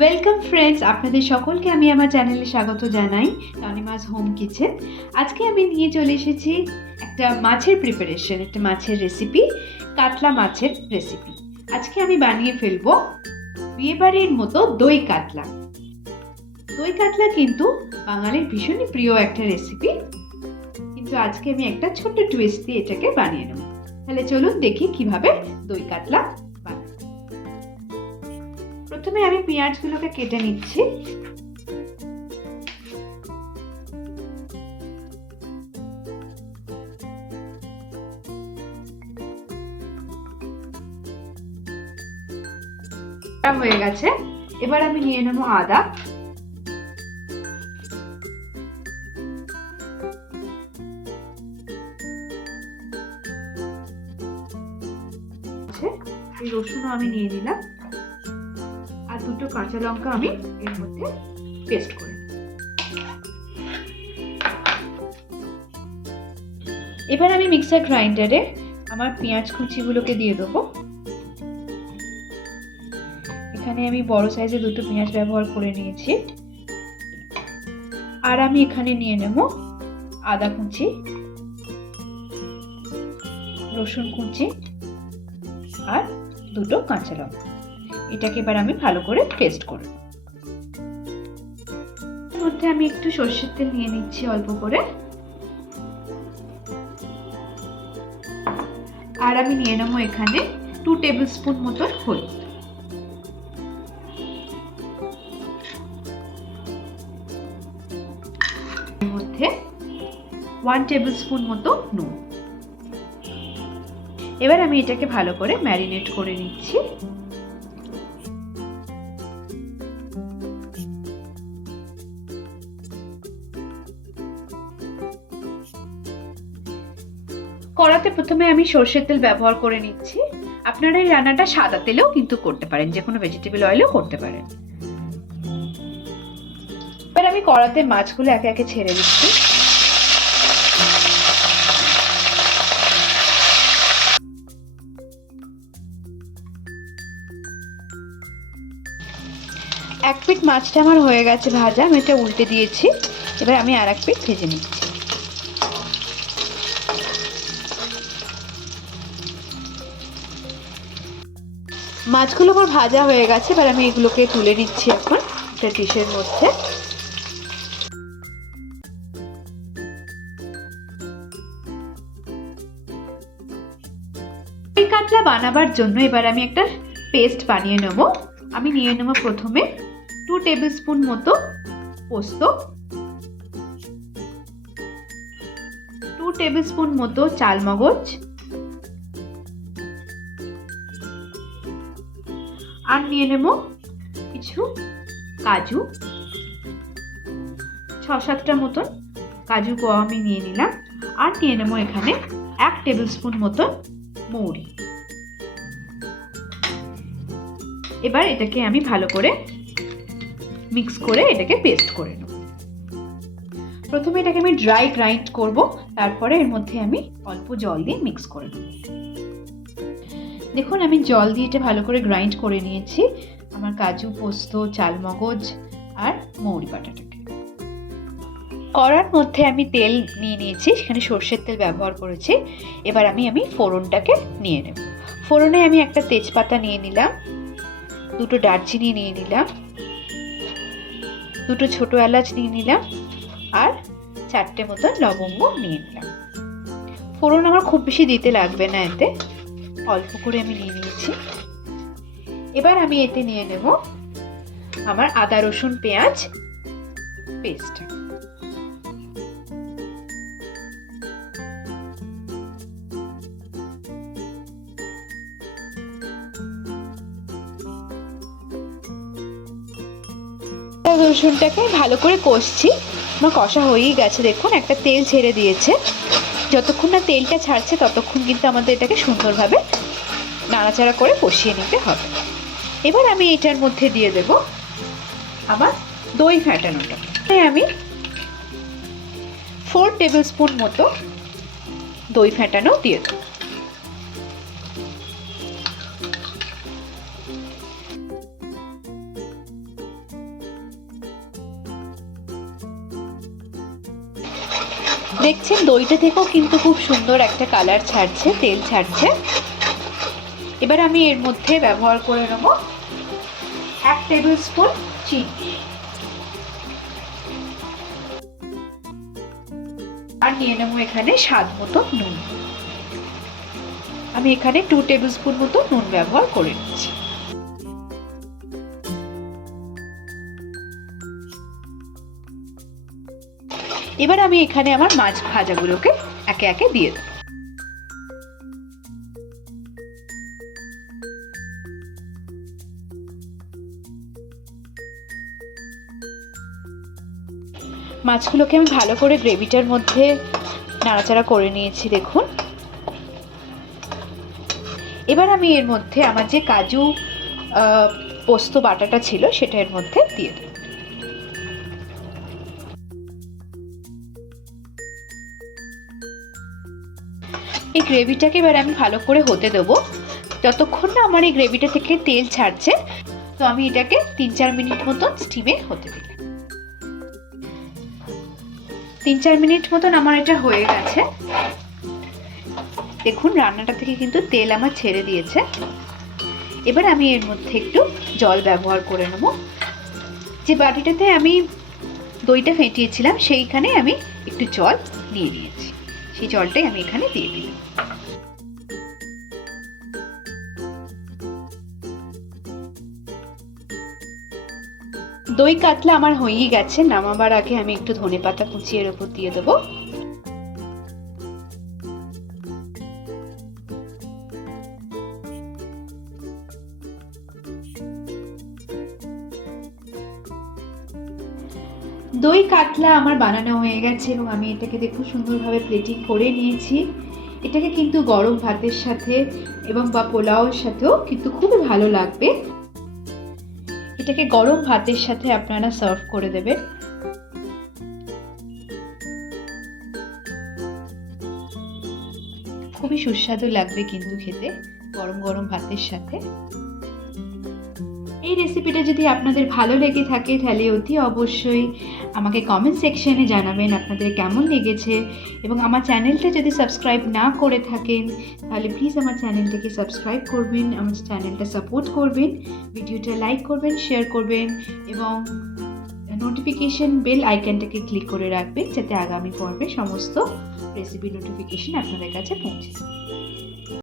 Welcome friends আপনাদের সকলকে আমি আমার চ্যানেলে স্বাগত জানাই টনিমাস হোম কিচেন আজকে আমি নিয়ে চলে এসেছি একটা মাছের প্রিপারেশন একটা মাছের রেসিপি কাতলা মাছের রেসিপি আজকে আমি বানিয়ে ফেলব বিয়েবাড়ির মতো দই কাতলা। দই কাতলা কিন্তু বাঙালির ভীষণই প্রিয় একটা রেসিপি কিন্তু আজকে আমি একটা ছোট্ট টুইস্ট দিয়ে এটাকে বানিয়ে নেব। তাহলে চলুন দেখি কীভাবে দই কাতলা প্রথমে আমি পেঁয়াজগুলোকে কেটে নিচ্ছি। হয়ে গেছে। এবার আমি নিয়ে নেব আদা। রসুনও আমি নিয়ে নিলাম। আর দুটো কাঁচা লঙ্কা আমি এর মধ্যে পেস্ট করে এবার আমি মিক্সার গ্রাইন্ডারে আমার পেঁয়াজ কুচিগুলোকে দিয়ে দেবো। এখানে আমি বড় সাইজে দুটো পেঁয়াজ ব্যবহার করে নিয়েছি। আর আমি এখানে নিয়ে নেব আদা কুচি, রসুন কুচি আর দুটো কাঁচা লঙ্কা। এটাকে এবার আমি ভালো করে পেস্ট করব মধ্যে আমি একটু সর্ষের তেল নিয়ে নিচ্ছি অল্প করে। আর আমি নিয়ে নেব এখানে টু টেবিল স্পুন মতন হলুদ মধ্যে ওয়ান টেবিল স্পুন মতো নুন। এবার আমি এটাকে ভালো করে ম্যারিনেট করে নিচ্ছি। কড়াতে প্রথমে আমি সর্ষের তেল ব্যবহার করে নিচ্ছি। আপনারা এই রান্নাটা সাদা তেলেও কিন্তু করতে পারেন যে কোনো ভেজিটেবল অয়েলেও করতে পারেন। এবার আমি কড়াতে মাছগুলো একে একে ছেড়ে দিচ্ছি। এক পিট মাছটা আমার হয়ে গেছে ভাজা, আমি এটা উল্টে দিয়েছি। এবার আমি আর এক পিট ভেজে নিচ্ছি। মাছগুলো আমার ভাজা হয়ে গেছে, এবার আমি এগুলোকে তুলে নিচ্ছি এখন একটা ডিশের মধ্যে। কাতলা বানাবার জন্য এবার আমি একটা পেস্ট বানিয়ে নেব। আমি নিয়ে নেব প্রথমে টু টেবিল স্পুন মতো পোস্ত। টু টেবিল স্পুন মতো চালমগজ। আর নিয়ে নেব কিছু কাজু। ছ, সাতটা মতন কাজু কোয়া আমি নিয়ে নিলাম। আর নিয়ে নেব এখানে এক টেবিল স্পুন মতন মৌরি। এবার এটাকে আমি ভালো করে মিক্স করে এটাকে পেস্ট করে নেব। প্রথমে এটাকে আমি ড্রাই গ্রাইন্ড করব, তারপরে এর মধ্যে আমি অল্প জল দিয়ে মিক্স করে নেব। দেখুন, আমি জল দিয়ে এটা ভালো করে গ্রাইন্ড করে নিয়েছি। আমার কাজু, পোস্ত, চালমগজ আর মৌরি বাটাটাকে কড়ার মধ্যে আমি তেল নিয়ে নিয়েছি, সেখানে সর্ষের তেল ব্যবহার করেছি। এবার আমি আমি ফোড়নটাকে নিয়ে নেব। ফোড়নে আমি একটা তেজপাতা নিয়ে নিলাম, দুটো দারচিনি নিয়ে নিলাম, দুটো ছোট এলাচ নিয়ে নিলাম আর চারটে মতন লবঙ্গ নিয়ে নিলাম। ফোড়ন আমার খুব বেশি দিতে লাগবে না এতে। অল্প করে আমি নিয়ে নিয়েছি। এবার আমি এতে নিয়ে নেব আমার আদা, রসুন, পেঁয়াজ পেস্ট রসুনটাকে ভালো করে কষছি। আমার কষা হয়েই গেছে, দেখুন, একটা তেল ছেড়ে দিয়েছে। যতক্ষণ না তেলটা ছাড়ছে ততক্ষণ কিন্তু আমাদের এটাকে সুন্দরভাবে নাড়াচাড়া করে কষিয়ে নিতে হবে। এবার আমি এটার মধ্যে দিয়ে দেব আমার দই ফ্যাটানোটা আমি ফোর টেবিল স্পুন মতো দই ফ্যাটানো দিয়ে দেবো। দেখছেন, দইটা থেকেও কিন্তু খুব সুন্দর একটা কালার ছাড়ছে, তেল ছাড়ছে। এবার আমি এর মধ্যে ব্যবহার করে নেব এক টেবিল স্পুন চিনি। আর নিয়ে নেব এখানে স্বাদ মতো নুন। আমি এখানে টু টেবিল স্পুন মতো নুন ব্যবহার করে নিচ্ছি। এবার আমি এখানে আমার মাছ ভাজাগুলোকে একে একে দিয়ে দেবো। মাছগুলোকে আমি ভালো করে গ্রেভিটার মধ্যে নাড়াচাড়া করে নিয়েছি, দেখুন। এবার আমি এর মধ্যে আমার যে কাজু পোস্ত বাটাটা ছিল সেটা এর মধ্যে দিয়ে দেবো। এই গ্রেভিটাকে এবার আমি ভালো করে হতে দেবো। যতক্ষণ না আমার এই গ্রেভিটা থেকে তেল ছাড়ছে, তো আমি এটাকে তিন চার মিনিট মতন স্টিমে হতে দিলাম। তিন চার মিনিট মতন আমার এটা হয়ে গেছে। দেখুন, রান্নাটা থেকে কিন্তু তেল আমার ছেড়ে দিয়েছে। এবার আমি এর মধ্যে একটু জল ব্যবহার করে নেব। যে বাটিটাতে আমি দইটা ফেটিয়েছিলাম, সেইখানে আমি একটু জল নিয়ে নিয়েছি সেই জলটাই আমি এখানে দিয়ে দিই দই কাতলা আমার হয়েই গেছে, নামাবার আগে আমি একটু ধনে পাতা কুচিয়ে এর উপর দিয়ে দেবো। দই কাতলা আমার বানানো হয়ে গেছে এবং আমি এটাকে দেখুন সুন্দরভাবে প্লেটিং করে নিয়েছি। এটাকে কিন্তু গরম ভাতের সাথে এবং বা পোলাওর সাথেও কিন্তু খুবই ভালো লাগবে। এটাকে গরম ভাতের সাথে আপনারা সার্ভ করে দেবেন। খুবই সুস্বাদু লাগবে কিন্তু খেতে, গরম গরম ভাতের সাথে। এই রেসিপিটা যদি আপনাদের ভালো লেগে থাকে তাহলে অতি অবশ্যই আমাকে কমেন্ট সেকশনে জানাবেন আপনাদের কেমন লেগেছে এবং আমার চ্যানেলটা যদি সাবস্ক্রাইব না করে থাকেন, তাহলে প্লিজ আমার চ্যানেলটাকে সাবস্ক্রাইব করবেন, আমার চ্যানেলটা সাপোর্ট করবেন ভিডিওটা লাইক করবেন শেয়ার করবেন এবং নোটিফিকেশন বেল আইকনটাকে ক্লিক করে রাখবেন যাতে আগামী পর্বে সমস্ত রেসিপি নোটিফিকেশন আপনাদের কাছে পৌঁছে